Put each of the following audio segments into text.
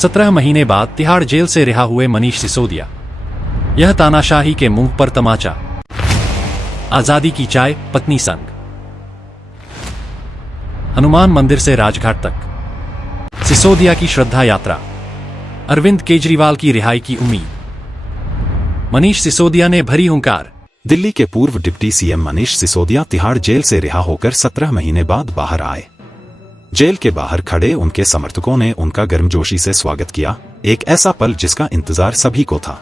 17 महीने बाद तिहाड़ जेल से रिहा हुए मनीष सिसोदिया। यह तानाशाही के मुंह पर तमाचा। आजादी की चाय पत्नी संग। हनुमान मंदिर से राजघाट तक सिसोदिया की श्रद्धा यात्रा। अरविंद केजरीवाल की रिहाई की उम्मीद। मनीष सिसोदिया ने भरी हुंकार। दिल्ली के पूर्व deputy CM Manish Sisodia Tihar jail से रिहा होकर 17 महीने बाद बाहर आए। जेल के बाहर खड़े उनके समर्थकों ने उनका गर्मजोशी से स्वागत किया, एक ऐसा पल जिसका इंतजार सभी को था।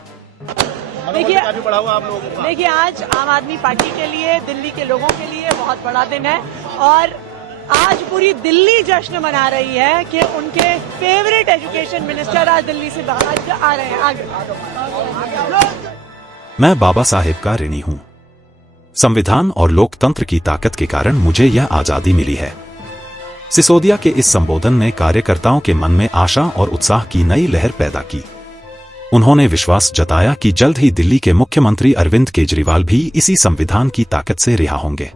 देखिए, आज आम आदमी पार्टी के लिए, दिल्ली के लोगों के लिए बहुत बड़ा दिन है और आज पूरी दिल्ली जश्न मना रही है कि उनके फेवरेट एजुकेशन मिनिस्टर आज दिल्ली से बाहर आ रहे हैं। आगे मैं बाबा साहेब का ऋणी हूँ। संविधान और लोकतंत्र की ताकत के कारण मुझे यह आजादी मिली है। सिसोदिया के इस संबोधन ने कार्यकर्ताओं के मन में आशा और उत्साह की नई लहर पैदा की। उन्होंने विश्वास जताया कि जल्द ही दिल्ली के मुख्यमंत्री अरविंद केजरीवाल भी इसी संविधान की ताकत से रिहा होंगे।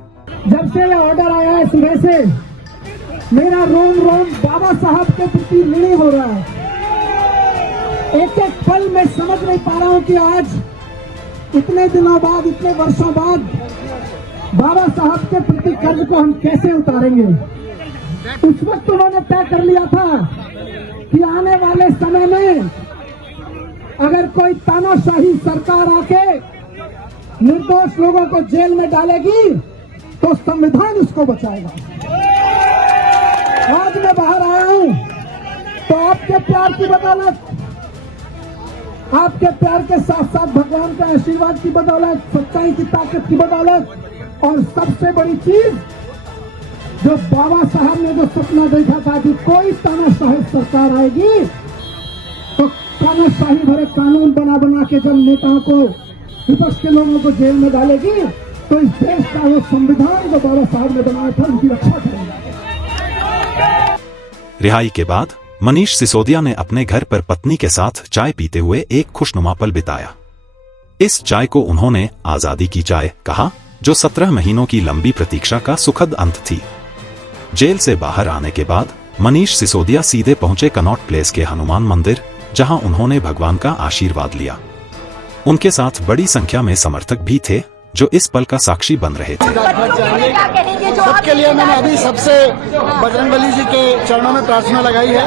जब से यह ऑर्डर आया है सुबह से मेरा रोम रोम बाबा साहब के प्रति ऋणी हो रहा है। एक एक पल में समझ नहीं पा रहा हूँ कि आज इतने दिनों बाद, इतने वर्षों बाद बाबा साहब के प्रति कर्ज को हम कैसे उतारेंगे। उस वक्त उन्होंने तय कर लिया था कि आने वाले समय में अगर कोई तानाशाही सरकार आके निर्दोष लोगों को जेल में डालेगी तो संविधान उसको बचाएगा। आज मैं बाहर आया हूं तो आपके प्यार की बदौलत, आपके प्यार के साथ साथ भगवान के आशीर्वाद की बदौलत, सच्चाई की ताकत की बदौलत और सबसे बड़ी चीज जो बाबा साहब ने जो सपना देखा था कि कोई तानाशाही सरकार आएगी तो तानाशाही भरे कानून बना के जब नेताओं को, विपक्ष के लोगों को जेल में डालेगी तो इस देश का वो संविधान जो बाबा साहब ने बनाया था उनकी रक्षा करेंगे। रिहाई के बाद मनीष सिसोदिया ने अपने घर पर पत्नी के साथ चाय पीते हुए एक खुशनुमा पल बिताया। इस चाय को उन्होंने आजादी की चाय कहा, जो 17 महीनों की लंबी प्रतीक्षा का सुखद अंत थी। जेल से बाहर आने के बाद मनीष सिसोदिया सीधे पहुंचे कनॉट प्लेस के हनुमान मंदिर, जहां उन्होंने भगवान का आशीर्वाद लिया। उनके साथ बड़ी संख्या में समर्थक भी थे जो इस पल का साक्षी बन रहे थे। सबके लिए मैंने अभी सबसे बजरंगबली जी के चरणों में प्रार्थना लगाई है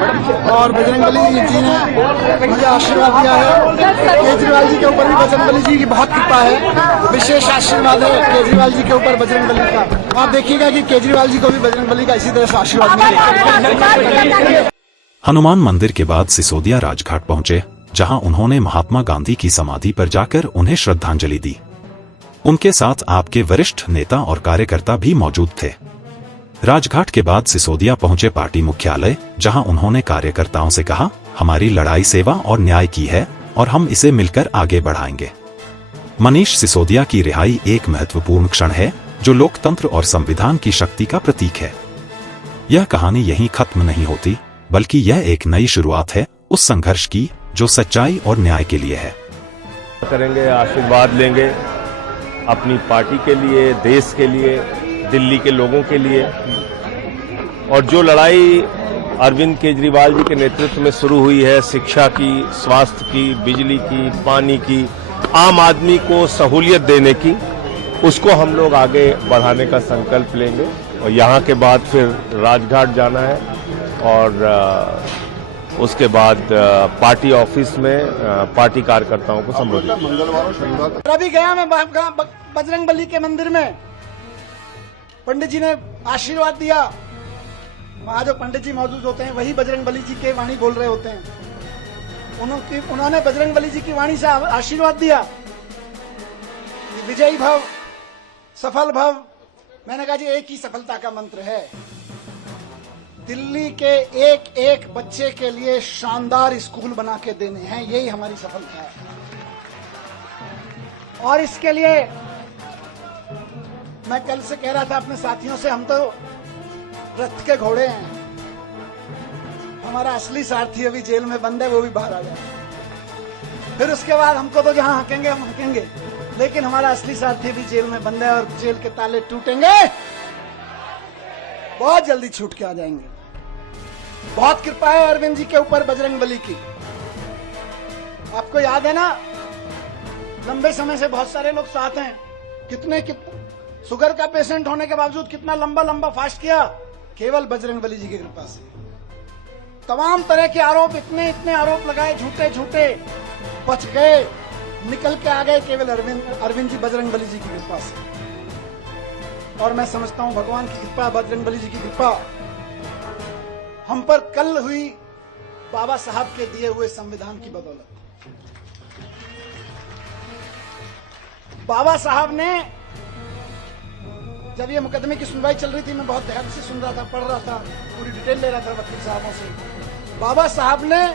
और बजरंगबली जी ने मुझे आशीर्वाद दिया है। केजरीवाल जी के ऊपर भी बजरंगबली जी की बहुत कृपा है, विशेष आशीर्वाद है केजरीवाल जी के ऊपर बजरंगबली का। आप देखिएगा कि केजरीवाल जी को भी बजरंगबली का इसी तरह से आशीर्वाद मिलेगा। हनुमान मंदिर के बाद सिसोदिया राजघाट पहुंचे, जहां उन्होंने महात्मा गांधी की समाधि पर जाकर उन्हें श्रद्धांजलि दी। उनके साथ आपके वरिष्ठ नेता और कार्यकर्ता भी मौजूद थे। राजघाट के बाद सिसोदिया पहुंचे पार्टी मुख्यालय, जहां उन्होंने कार्यकर्ताओं से कहा, हमारी लड़ाई सेवा और न्याय की है और हम इसे मिलकर आगे बढ़ाएंगे। मनीष सिसोदिया की रिहाई एक महत्वपूर्ण क्षण है जो लोकतंत्र और संविधान की शक्ति का प्रतीक है। यह कहानी यहीं खत्म नहीं होती, बल्कि यह एक नई शुरुआत है उस संघर्ष की जो सच्चाई और न्याय के लिए है। करेंगे, आशीर्वाद लेंगे अपनी पार्टी के लिए, देश के लिए, दिल्ली के लोगों के लिए। और जो लड़ाई अरविंद केजरीवाल जी के नेतृत्व में शुरू हुई है, शिक्षा की, स्वास्थ्य की, बिजली की, पानी की, आम आदमी को सहूलियत देने की, उसको हम लोग आगे बढ़ाने का संकल्प लेंगे। और यहाँ के बाद फिर राजघाट जाना है और उसके बाद पार्टी ऑफिस में पार्टी कार्यकर्ताओं को संबोधित। अभी गया मैं बजरंगबली के मंदिर में, पंडित जी ने आशीर्वाद दिया। वहाँ जो पंडित जी मौजूद होते हैं वही बजरंगबली जी के वाणी बोल रहे होते हैं। उन्होंने बजरंगबली जी की वाणी से आशीर्वाद दिया, विजयी भव, सफल भव। मैंने कहा जी एक ही सफलता का मंत्र है, दिल्ली के एक एक बच्चे के लिए शानदार स्कूल बना के देने हैं, यही हमारी सफलता है। और इसके लिए मैं कल से कह रहा था अपने साथियों से, हम तो रथ के घोड़े हैं, हमारा असली सारथी अभी जेल में बंद है, वो भी बाहर आ जाए। फिर उसके बाद हमको तो जहां हकेंगे हम हकेंगे, लेकिन हमारा असली सारथी भी जेल में बंद है और जेल के ताले टूटेंगे, बहुत जल्दी छूट के आ जाएंगे। बहुत कृपा है अरविंद जी के ऊपर बजरंगबली की। आपको याद है ना, लंबे समय से बहुत सारे लोग साथ हैं, कितने शुगर का पेशेंट होने के बावजूद कितना लंबा लंबा फास्ट किया, केवल बजरंगबली जी की कृपा से। तमाम तरह के आरोप, इतने इतने आरोप लगाए झूठे झूठे, बच गए, निकल के आ गए केवल अरविंद जी बजरंगबली जी की कृपा से। और मैं समझता हूं भगवान की कृपा, बजरंगबली जी की कृपा हम पर कल हुई बाबा साहब के दिए हुए संविधान की बदौलत। बाबा साहब ने, जब ये मुकदमे की सुनवाई चल रही थी, मैं बहुत ध्यान से सुन रहा था, पढ़ रहा था, पूरी डिटेल ले रहा था वकील साहबों से। बाबा साहब ने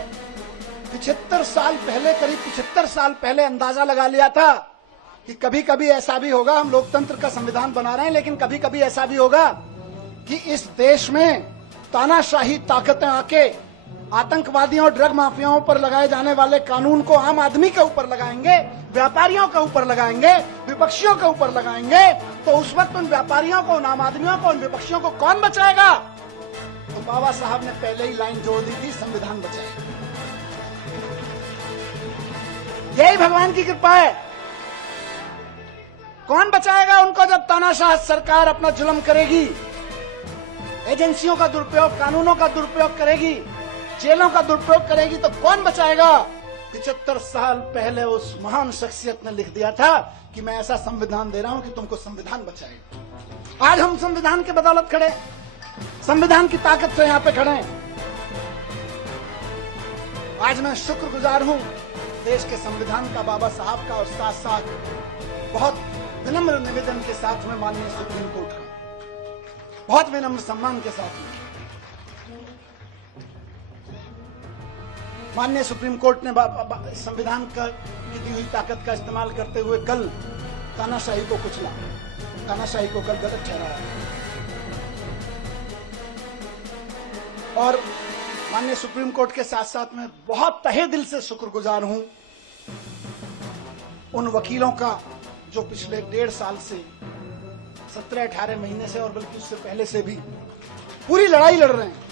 75 साल पहले, करीब 75 साल पहले अंदाजा लगा लिया था कि कभी कभी ऐसा भी होगा, हम लोकतंत्र का संविधान बना रहे हैं, लेकिन कभी कभी ऐसा भी होगा कि इस देश में तानाशाही ताकतें आके आतंकवादियों और ड्रग माफियाओं पर लगाए जाने वाले कानून को आम आदमी के ऊपर लगाएंगे, व्यापारियों के ऊपर लगाएंगे, विपक्षियों के ऊपर लगाएंगे। तो उस वक्त उन व्यापारियों को, उन आम आदमियों को, उन विपक्षियों को कौन बचाएगा? तो बाबा साहब ने पहले ही लाइन जोड़ दी थी, संविधान बचाएगा। यही भगवान की कृपा है। कौन बचाएगा उनको जब तानाशाह सरकार अपना जुल्म करेगी, एजेंसियों का दुरुपयोग, कानूनों का दुरुपयोग करेगी, जेलों का दुरुपयोग करेगी, तो कौन बचाएगा? 75 साल पहले उस महान शख्सियत ने लिख दिया था कि मैं ऐसा संविधान दे रहा हूं कि तुमको संविधान बचाएगा। आज हम संविधान के बदौलत खड़े, संविधान की ताकत से यहां पे खड़े हैं। आज मैं शुक्रगुजार हूं देश के संविधान का, बाबा साहब का, और साथ साथ बहुत विनम्र निवेदन के साथ में माननीय सुप्रीम कोर्ट का, बहुत विनम्र सम्मान के साथ में माननीय सुप्रीम कोर्ट ने संविधान का की दी हुई ताकत का इस्तेमाल करते हुए कल तानाशाही को कुचला, तानाशाही को कल गलत ठहराया। और माननीय सुप्रीम कोर्ट के साथ साथ मैं बहुत तहे दिल से शुक्रगुजार हूं उन वकीलों का जो पिछले 1.5 साल से, 17-18 महीने से, और बल्कि उससे पहले से भी पूरी लड़ाई लड़ रहे हैं।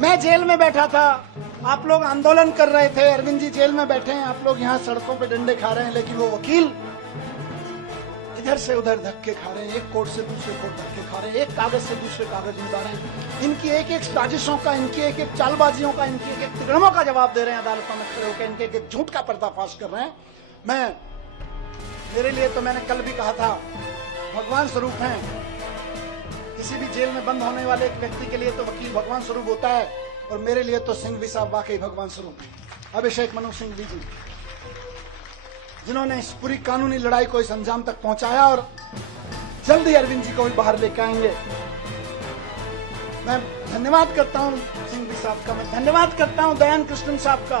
मैं जेल में बैठा था, आप लोग आंदोलन कर रहे थे, अरविंद जी जेल में बैठे हैं, आप लोग यहाँ सड़कों पे डंडे खा रहे हैं, लेकिन वो वकील इधर से उधर धक्के खा रहे हैं, एक कोर्ट से दूसरे कोर्ट धक्के खा रहे हैं, एक कागज से दूसरे कागज मिला रहे हैं। इनकी एक एक साजिशों का, इनकी एक एक चालबाजियों का, इनकी एक एक तिगड़मों का जवाब दे रहे हैं अदालतों में खड़े होकर, इनके एक एक झूठ का पर्दाफाश कर रहे हैं। मेरे लिए तो मैंने कल भी कहा था, भगवान स्वरूप हैं। किसी भी जेल में बंद होने वाले एक व्यक्ति के लिए तो वकील भगवान स्वरूप होता है, और मेरे लिए तो सिंघवी साहब वाकई भगवान स्वरूप हैं। अभिषेक मनु सिंघवी जी, जिन्होंने इस पूरी कानूनी लड़ाई को इस अंजाम तक पहुंचाया, और जल्द ही अरविंद जी को भी बाहर लेकर आएंगे। मैं धन्यवाद करता हूं सिंघवी साहब का, मैं धन्यवाद करता हूं दयान कृष्णन साहब का,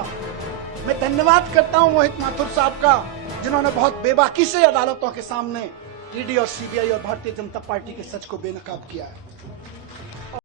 मैं धन्यवाद करता हूं मोहित माथुर साहब का, जिन्होंने बहुत बेबाकी से अदालतों के सामने ईडी और सीबीआई और भारतीय जनता पार्टी के सच को बेनकाब किया है।